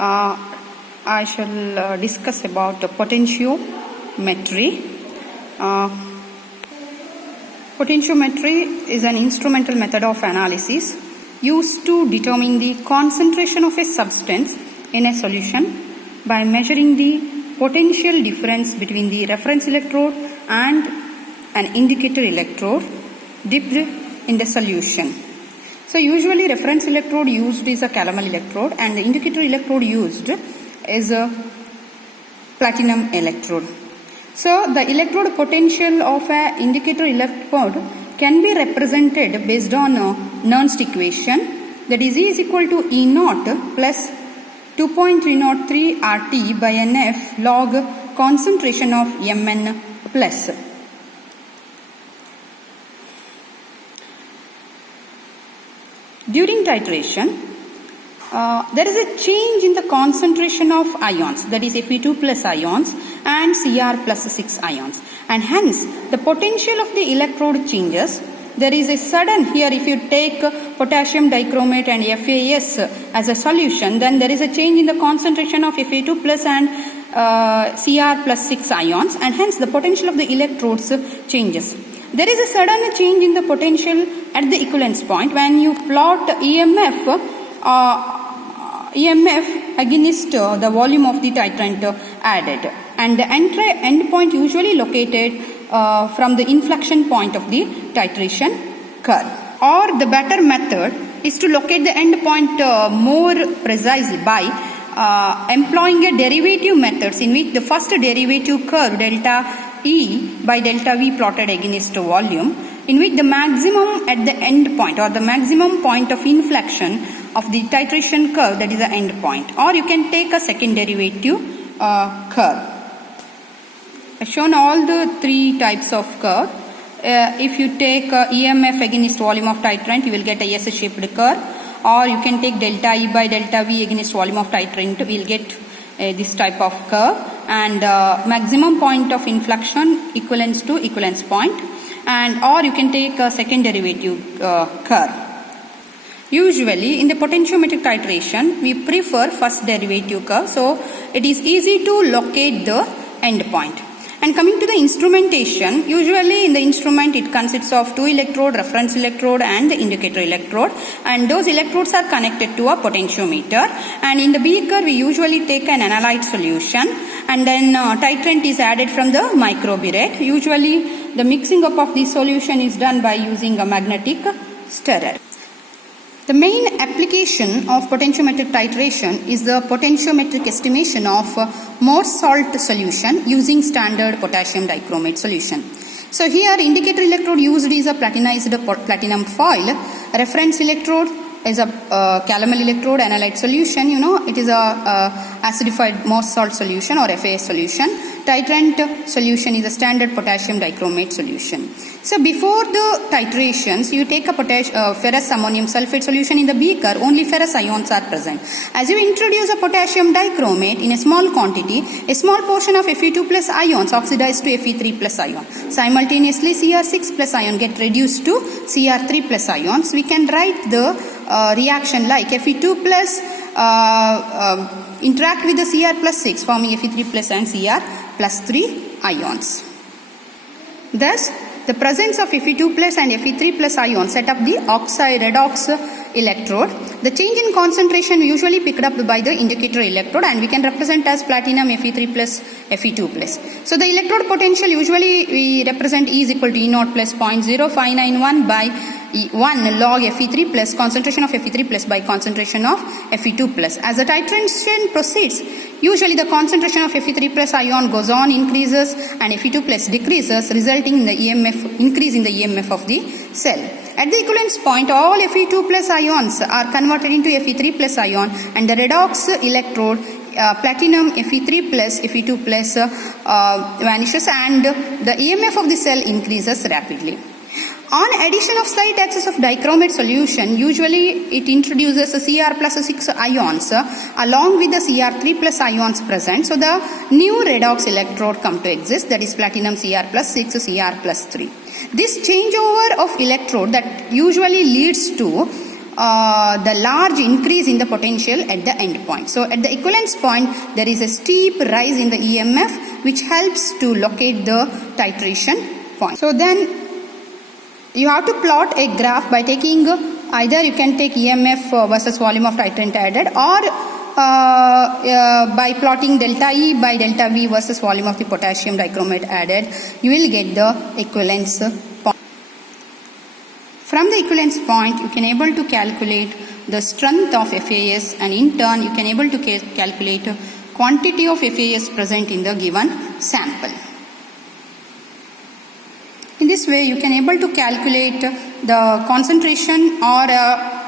I shall discuss about potentiometry. Potentiometry is an instrumental method of analysis used to determine the concentration of a substance in a solution by measuring the potential difference between the reference electrode and an indicator electrode dipped in the solution. So usually reference electrode used is a calomel electrode and the indicator electrode used is a platinum electrode. So the electrode potential of an indicator electrode can be represented based on a Nernst equation, that is E is equal to E naught plus 2.303 RT by NF log concentration of Mn plus. During titration, there is a change in the concentration of ions, that is Fe2 plus ions and Cr plus 6 ions, and hence the potential of the electrode changes. There is a sudden, here if you take potassium dichromate and FAS as a solution, then there is a change in the concentration of Fe2 plus and Cr plus 6 ions, and hence the potential of the electrodes changes. There is a sudden change in the potential at the equivalence point when you plot EMF against the volume of the titrant added, and the end point usually located from the inflection point of the titration curve. Or the better method is to locate the end point more precisely by employing a derivative methods in which the first derivative curve delta E by delta V plotted against volume, in which the maximum at the end point or the maximum point of inflection of the titration curve, that is the end point. Or you can take a second derivative curve. I've shown all the three types of curve. If you take EMF against volume of titrant, you will get a S-shaped curve. Or you can take delta E by delta V against volume of titrant, we will get this type of curve, and maximum point of inflection equivalence to equivalence point, and or you can take a second derivative curve. Usually in the potentiometric titration we prefer first derivative curve, so it is easy to locate the end point. And coming to the instrumentation, usually in the instrument it consists of two electrode, reference electrode and the indicator electrode, and those electrodes are connected to a potentiometer, and in the beaker we usually take an analyte solution, and then titrant is added from the microburette. Usually the mixing up of the solution is done by using a magnetic stirrer. The main application of potentiometric titration is the potentiometric estimation of Morse salt solution using standard potassium dichromate solution. So here indicator electrode used is a platinized platinum foil, reference electrode is a calomel electrode analyte solution, it is a acidified Morse salt solution or FAS solution. Titrant solution is a standard potassium dichromate solution. So before the titrations, you take a ferrous ammonium sulfate solution in the beaker, only ferrous ions are present. As you introduce a potassium dichromate in a small quantity, a small portion of Fe2 plus ions oxidize to Fe3 plus ion. Simultaneously Cr6 plus ion get reduced to Cr3 plus ions. We can write the reaction like Fe2 plus interact with the Cr plus 6 forming Fe3 plus and Cr plus 3 ions. Thus, the presence of Fe2 plus and Fe3 plus ions set up the redox electrode. The change in concentration usually picked up by the indicator electrode, and we can represent as platinum Fe3 plus Fe2 plus. So the electrode potential usually we represent E is equal to E naught plus 0.0591 by E1 log Fe3 plus concentration of Fe3 plus by concentration of Fe2 plus. As the titration proceeds, usually the concentration of Fe3 plus ion goes on increases and Fe2 plus decreases, resulting in the increase in the EMF of the cell. At the equivalence point, all Fe2 plus ions are converted into Fe3 plus ion, and the redox electrode platinum Fe3 plus Fe2 plus vanishes, and the EMF of the cell increases rapidly. On addition of slight excess of dichromate solution, usually it introduces Cr plus 6 ions along with the Cr3 plus ions present. So the new redox electrode come to exist, that is platinum Cr plus 6, Cr plus 3. This changeover of electrode that usually leads to the large increase in the potential at the end point. So at the equivalence point, there is a steep rise in the EMF which helps to locate the titration point. So then you have to plot a graph by taking either you can take EMF versus volume of titrant added, or by plotting delta E by delta V versus volume of the potassium dichromate added, you will get the equivalence point. From the equivalence point, you can able to calculate the strength of FAS, and in turn you can able to calculate quantity of FAS present in the given sample. In this way, you can able to calculate the concentration or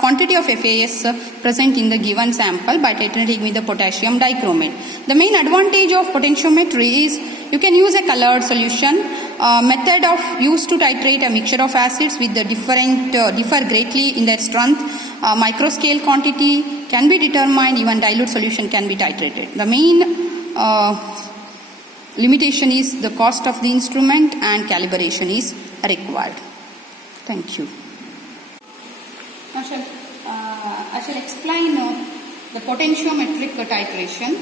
quantity of FAS present in the given sample by titrating with the potassium dichromate. The main advantage of potentiometry is you can use a colored solution. Method of used to titrate a mixture of acids with the differ greatly in their strength. Microscale quantity can be determined. Even dilute solution can be titrated. The main limitation is the cost of the instrument and calibration is required. Thank you. Now I shall explain the potentiometric titration.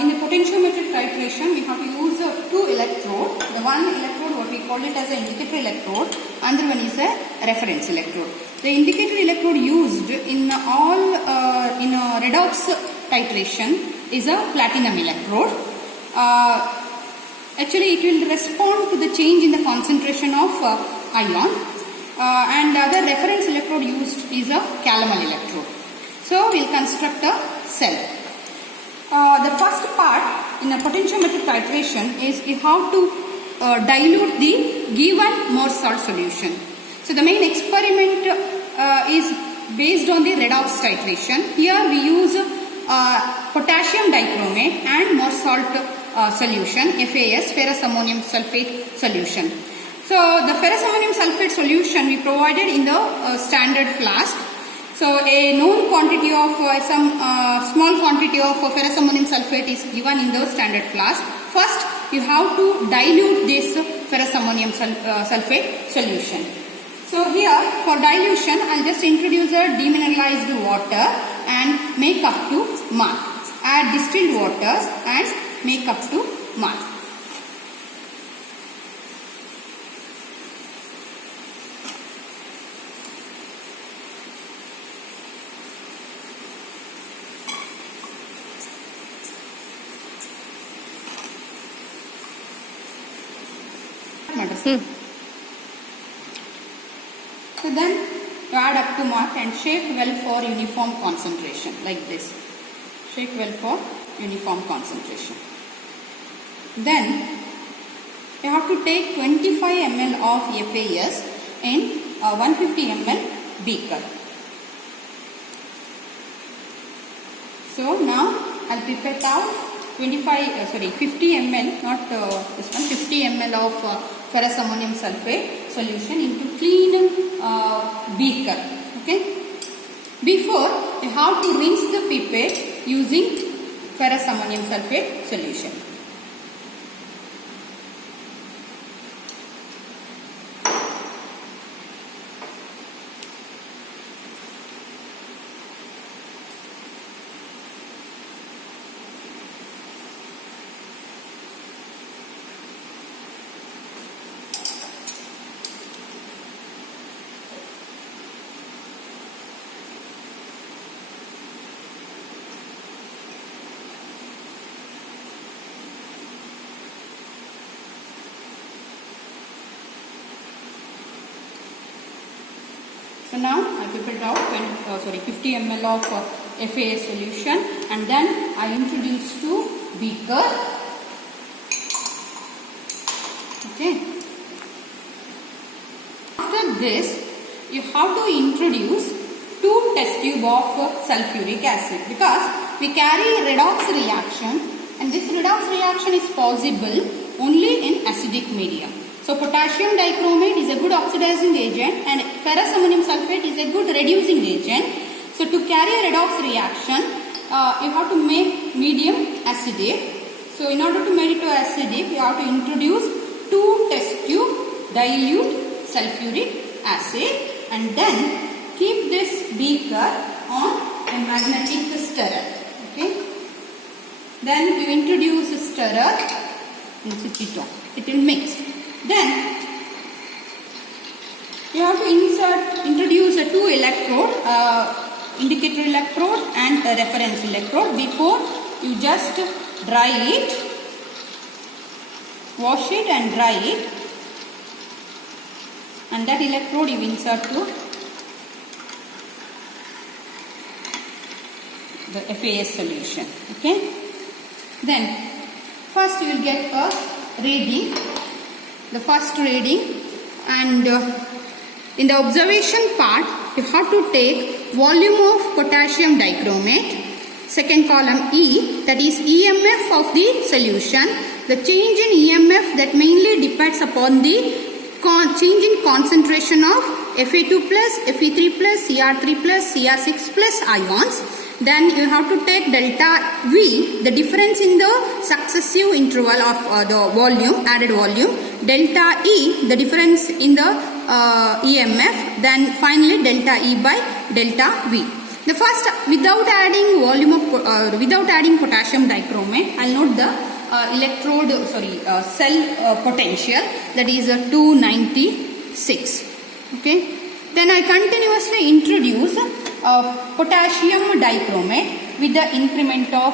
In the potentiometric titration, we have to use two electrodes. The one electrode, what we call it as an indicator electrode, another one is a reference electrode. The indicator electrode used in all in a redox titration is a platinum electrode. Actually, it will respond to the change in the concentration of ion, and the other reference electrode used is a calomel electrode. So, we will construct a cell. The first part in a potentiometric titration is you have to dilute the given Morse salt solution. So, the main experiment is based on the redox titration. Here we use potassium dichromate and Morse salt solution, FAS, ferrous ammonium sulfate solution. So, the ferrous ammonium sulfate solution we provided in the standard flask. So, a known quantity of small quantity of ferrous ammonium sulfate is given in the standard flask. First, you have to dilute this ferrous ammonium sulfate solution. So, here for dilution, I will just introduce a demineralized water and make up to mark. Add distilled waters and make up to mark. So then you add up to mark and shake well for uniform concentration like this. Shake well for uniform concentration. Then you have to take 25 ml of FAS in a 150 ml beaker. So now I'll pipette out 50 ml, not this one, 50 ml of ferrous ammonium sulfate solution into clean beaker. Okay. Before, you have to rinse the pipette using ferrous ammonium sulfate solution. So now I pipette out 50 ml of FAS solution, and then I introduce to beaker. Okay. After this, you have to introduce 2 test tube of sulfuric acid, because we carry redox reaction, and this redox reaction is possible only in acidic medium. So, potassium dichromate is a good oxidizing agent and ferrous ammonium sulfate is a good reducing agent. So, to carry a redox reaction, you have to make medium acidic. So, in order to make it to acidic, you have to introduce 2 test tube dilute sulfuric acid, and then keep this beaker on a magnetic stirrer. Okay. Then you introduce a stirrer and switch it on. It will mix. Then you have to introduce a two electrode, indicator electrode and a reference electrode before you just dry it, wash it and dry it, and that electrode you insert to the FAS solution. Okay. Then first you will get a reading, the first reading, and in the observation part you have to take volume of potassium dichromate, second column E, that is EMF of the solution. The change in EMF that mainly depends upon the change in concentration of Fe2+, Fe3+, Cr3+, Cr6+ ions. Then you have to take delta V, the difference in the successive interval of the volume, added volume, delta E, the difference in the EMF, then finally delta E by delta V. The first, without adding volume of, without adding potassium dichromate, I'll note the cell potential, that is 296. Okay. Then I continuously introduce potassium dichromate with the increment of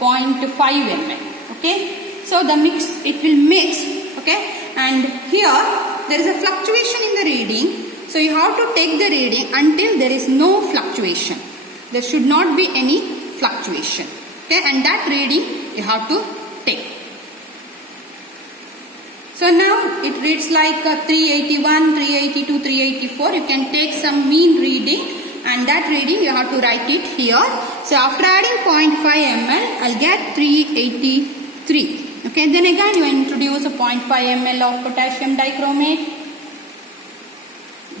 0.5 ml. Okay. So the mix, it will mix. Okay. And here there is a fluctuation in the reading. So you have to take the reading until there is no fluctuation. There should not be any fluctuation. Okay. And that reading you have to take. So now it reads like 381, 382, 384. You can take some mean reading, and that reading you have to write it here. So after adding 0.5 ml, I'll get 383. Okay, then again you introduce a 0.5 ml of potassium dichromate.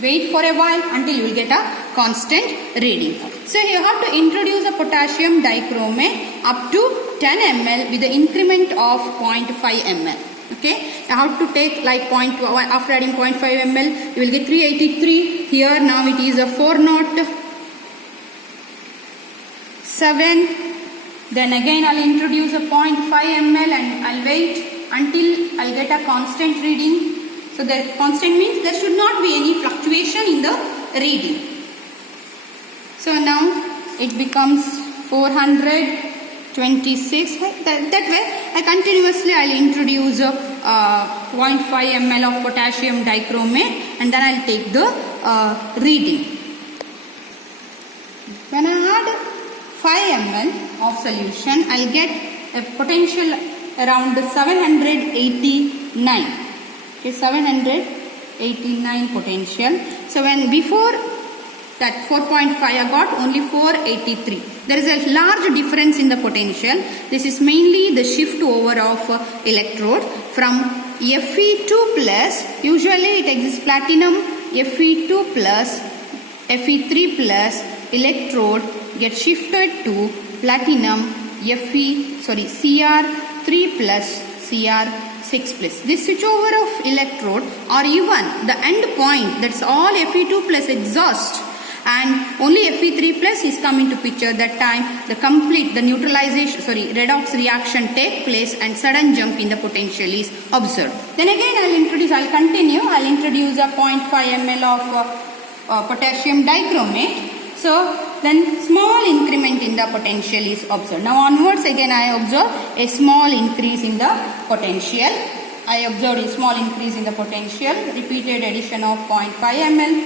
Wait for a while until you will get a constant reading. So you have to introduce a potassium dichromate up to 10 ml with the increment of 0.5 ml. Okay, you have to take like after adding 0.5 ml, you will get 383. Here now it is a 407. Then again I'll introduce a 0.5 ml and I'll wait until I'll get a constant reading. So the constant means there should not be any fluctuation in the reading. So now it becomes 426. That way I continuously I'll introduce 0.5 ml of potassium dichromate and then I'll take the reading. When I add 5 ml of solution, I'll get a potential around 789. Okay, 789 potential. So when before that 4.5 I got only 483. There is a large difference in the potential. This is mainly the shift over of electrode from Fe2 plus, usually it exists platinum Fe2 plus, Fe3 plus electrode gets shifted to platinum Cr3 plus, Cr6 plus. This switchover of electrode or even the end point, that's all Fe2 plus exhaust and only Fe3 plus is come into picture. That time the neutralization, redox reaction take place and sudden jump in the potential is observed. Then again I'll introduce a 0.5 ml of potassium dichromate. So then small increment in the potential is observed. Now onwards again I observe a small increase in the potential. I observed a small increase in the potential, repeated addition of 0.5 ml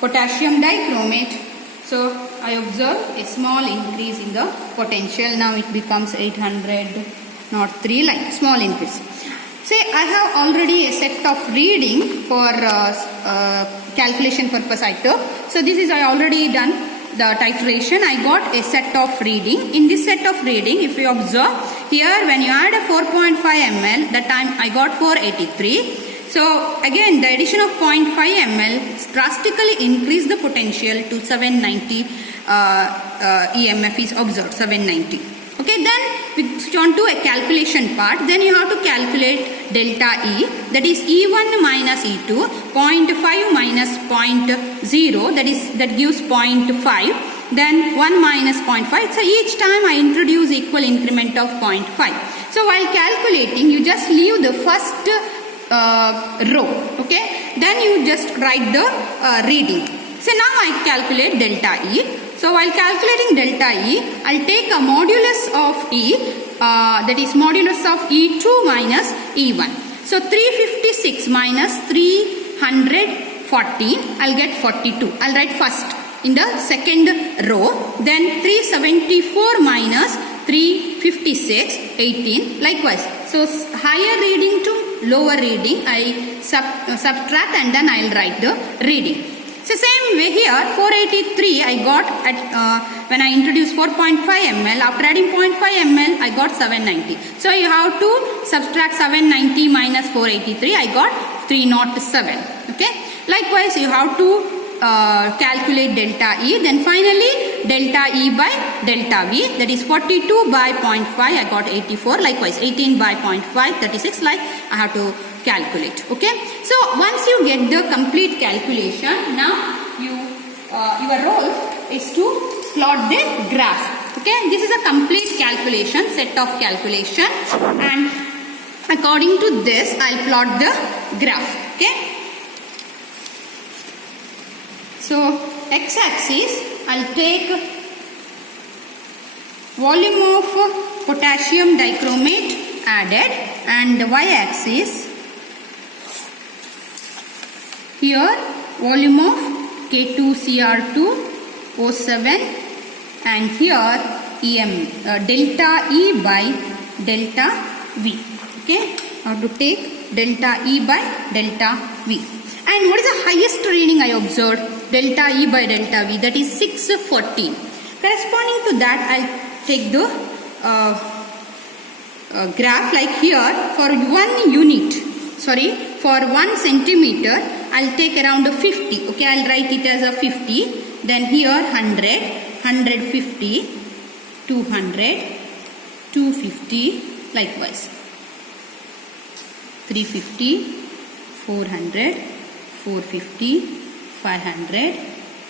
potassium dichromate. So I observe a small increase in the potential. Now it becomes 803, like small increase. Say I have already a set of reading for calculation purpose I took. So this is I already done the titration. I got a set of reading. In this set of reading, if you observe here, when you add a 4.5 ml, that time I got 483. So again the addition of 0.5 ml drastically increased the potential to 790. EMF is observed 790. Okay, then we switch on to a calculation part. Then you have to calculate delta E, that is E1 minus E2, 0.5 minus 0.0, that gives 0.5. Then 1 minus 0.5. So each time I introduce equal increment of 0.5. So while calculating, you just leave the first row. Okay, then you just write the reading. So now I calculate delta E. So while calculating delta E, I'll take a modulus of E, that is modulus of E2 minus E1. So 356 minus 314, I'll get 42. I'll write first in the second row. Then 374 minus 356, 18. Likewise. So higher reading to lower reading, I subtract and then I'll write the reading. So same way here, 483 I got at when I introduced 4.5 ml. After adding 0.5 ml, I got 790. So you have to subtract 790 minus 483. I got 307. Okay. Likewise, you have to calculate delta E. Then finally, delta E by delta V. That is 42 by 0.5. I got 84. Likewise, 18 by 0.5, 36. Like I have to calculate. Okay, so once you get the complete calculation, now your role is to plot the graph. Okay, this is a complete calculation, set of calculation, and according to this I'll plot the graph. Okay, so x-axis I'll take volume of potassium dichromate added, and the y-axis here volume of K2Cr2O7, and here delta E by delta V. Okay, I have to take delta E by delta V. And what is the highest reading I observed? Delta E by delta V, that is 614. Corresponding to that, I'll take the graph like here for 1 unit. For 1 centimeter, I'll take around 50. Okay, I'll write it as a 50. Then here 100, 150, 200, 250, likewise. 350, 400, 450, 500,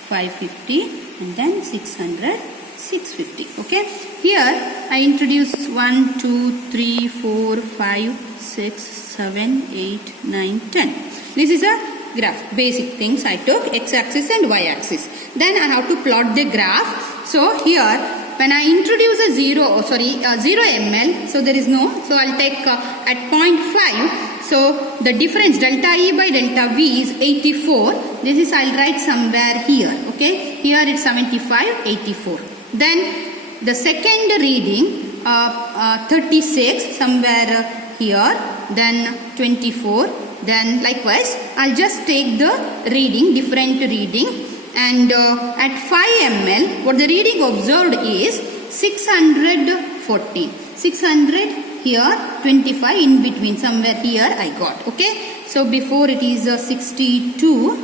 550, and then 600, 650. Okay, here I introduce 1, 2, 3, 4, 5, 6, 7, 8, 9, 10. This is a graph. Basic things I took, x-axis and y-axis. Then I have to plot the graph. So here when I introduce a 0 ml, so there is no, so I'll take at 0.5. So the difference delta E by delta V is 84. This is I'll write somewhere here. Okay, here it's 75, 84. Then the second reading 36 somewhere here, then 24. Then likewise I'll just take the reading, different reading, and at 5 ml what the reading observed is 614. 600 here, 25 in between, somewhere here I got. Okay, so before it is 62,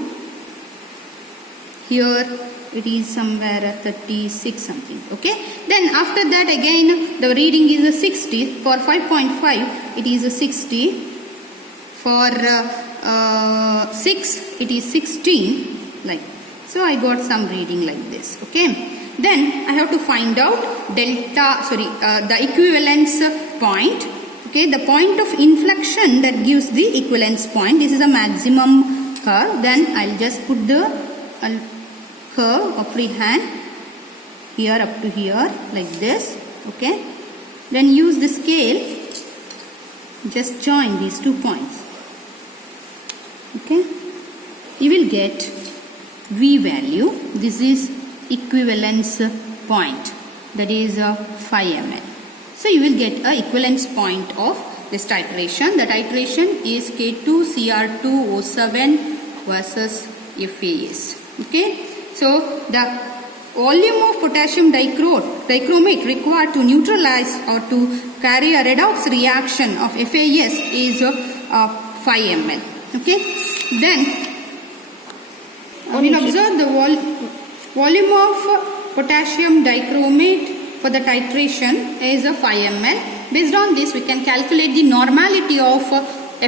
here it is somewhere 36 something. Okay, then after that again the reading is 60. For 5.5 it is 60. For 6 it is 16. Like so I got some reading like this. Okay, then I have to find out the equivalence point. Okay, the point of inflection that gives the equivalence point. This is a maximum curve. Then I'll just put the curve of freehand here up to here like this. Okay, then use the scale, just join these 2 points. Okay, you will get V value. This is equivalence point, that is 5 ml. So you will get a equivalence point of this titration. The titration is K2Cr2O7 versus FAS. Okay, so the volume of potassium dichromate required to neutralize or to carry a redox reaction of FAS is 5 ml. Okay, then we will observe the volume of potassium dichromate for the titration is 5 ml. Based on this, we can calculate the normality of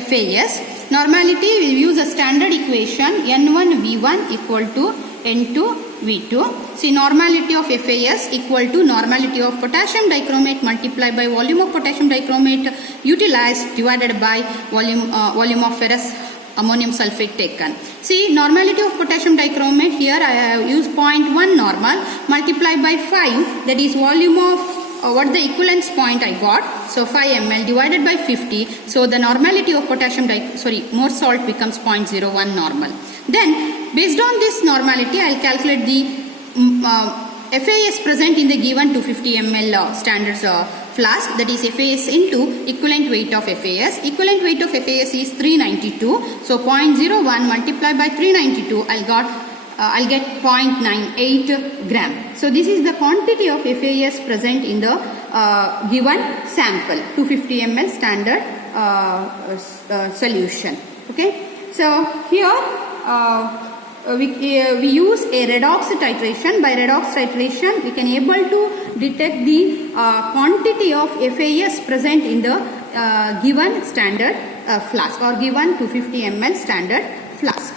FAS. Normality, we use a standard equation N1V1 equal to N2V2. See, normality of FAS equal to normality of potassium dichromate multiplied by volume of potassium dichromate utilized divided by volume of ferrous ammonium sulfate taken. See, normality of potassium dichromate, here I have used 0.1 normal multiplied by 5, that is volume of what the equivalence point I got. So 5 ml divided by 50. So the normality of potassium more salt becomes 0.01 normal. Then based on this normality, I will calculate the FAS present in the given 250 ml standard flask, that is FAS into equivalent weight of FAS. Equivalent weight of FAS is 392. So 0.01 multiplied by 392, I'll get 0.98 gram. So this is the quantity of FAS present in the given sample, 250 ml standard solution. Okay. So here we use a redox titration. By redox titration, we can able to detect the quantity of FAS present in the given standard flask or given 250 ml standard flask.